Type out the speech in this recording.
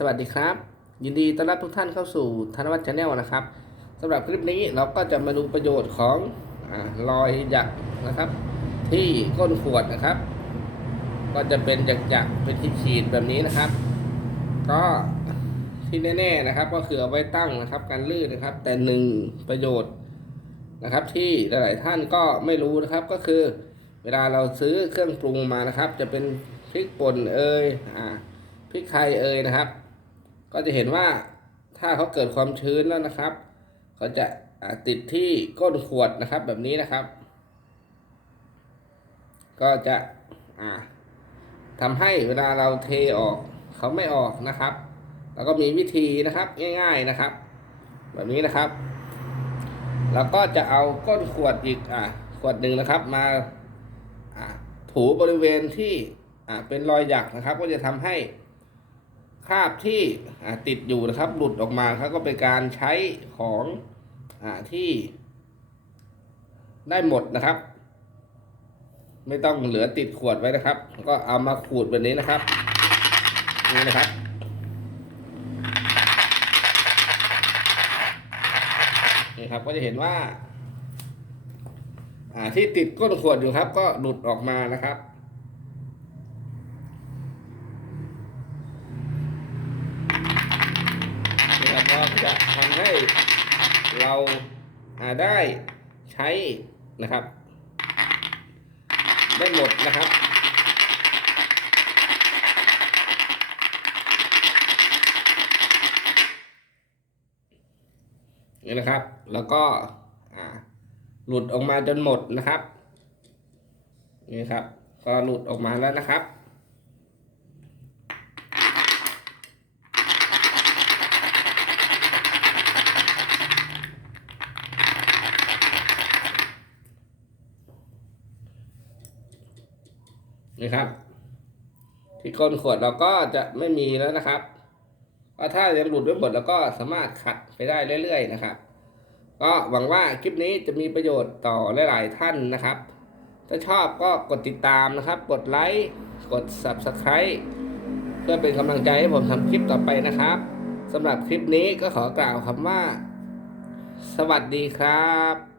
สวัสดีครับ ยินดีต้อนรับทุกท่านเข้าสู่ธนวัฒน์ชาแนลนะครับสำหรับคลิปนี้เราก็จะมาดูประโยชน์ของอารอยหยักนะครับ ที่ก้นขวดนะครับ ก็จะเป็นหยักๆเป็นที่ขีดแบบนี้นะครับ ก็ที่แน่ๆนะครับ ก็คือเอาไว้ตั้งนะครับการลื่นนะครับ แต่หนึ่งประโยชน์นะครับ ที่หลายๆท่านก็ไม่รู้นะครับก็คือ เวลาเราซื้อเครื่องปรุงมานะครับ จะเป็นพริกป่นเอยอ่าพริกไทยเอยนะครับ ก็จะเห็นว่าถ้าเขาเกิดความชื้นแล้วนะครับ เขาจะติดที่ก้นขวดนะครับแบบนี้นะครับ ก็จะอ่าทำให้เวลาเราเทออกเขาไม่ออกนะครับ แล้วก็มีวิธีนะครับง่าย ๆนะครับ แบบนี้นะครับ แล้วก็จะเอาก้นขวดอีกอ่าขวดหนึ่งนะครับ มาอ่าถูบริเวณที่อ่าเป็นรอยหยักนะครับ ก็จะทำให้ คราบที่ติดอยู่นะครับ หลุดออกมาครับก็เป็นการใช้ของอที่ได้หมดนะครับ ไม่ต้องเหลือติดขวดไว้นะครับ ก็เอามาขูดแบบนี้นะครับนี่นะครับนี่ครับก็จะเห็นว่าอ่าที่ติดก้นขวดอยู่ครับ ก็หลุดออกมานะครับ ครับจะทำให้เราได้ใช้นะครับ ได้หมดนะครับนี่นะครับ แล้วก็หลุดออกมาจนหมดนะครับ นี่ครับ ก็หลุดออกมาแล้วนะครับ นี่ครับ ที่ก้นขวดเราก็จะไม่มีแล้วนะครับเพราะถ้ายังหลุดไม่หมดเราก็สามารถขัดไปได้เรื่อย ๆ นะครับ ก็หวังว่าคลิปนี้จะมีประโยชน์ต่อหลาย ๆ ท่านนะครับ ถ้าชอบก็กดติดตามนะครับ กดไลค์กด Subscribe เพื่อเป็นกำลังใจให้ผมทำคลิปต่อไปนะครับสำหรับคลิปนี้ก็ขอกล่าวคำว่า สวัสดีครับ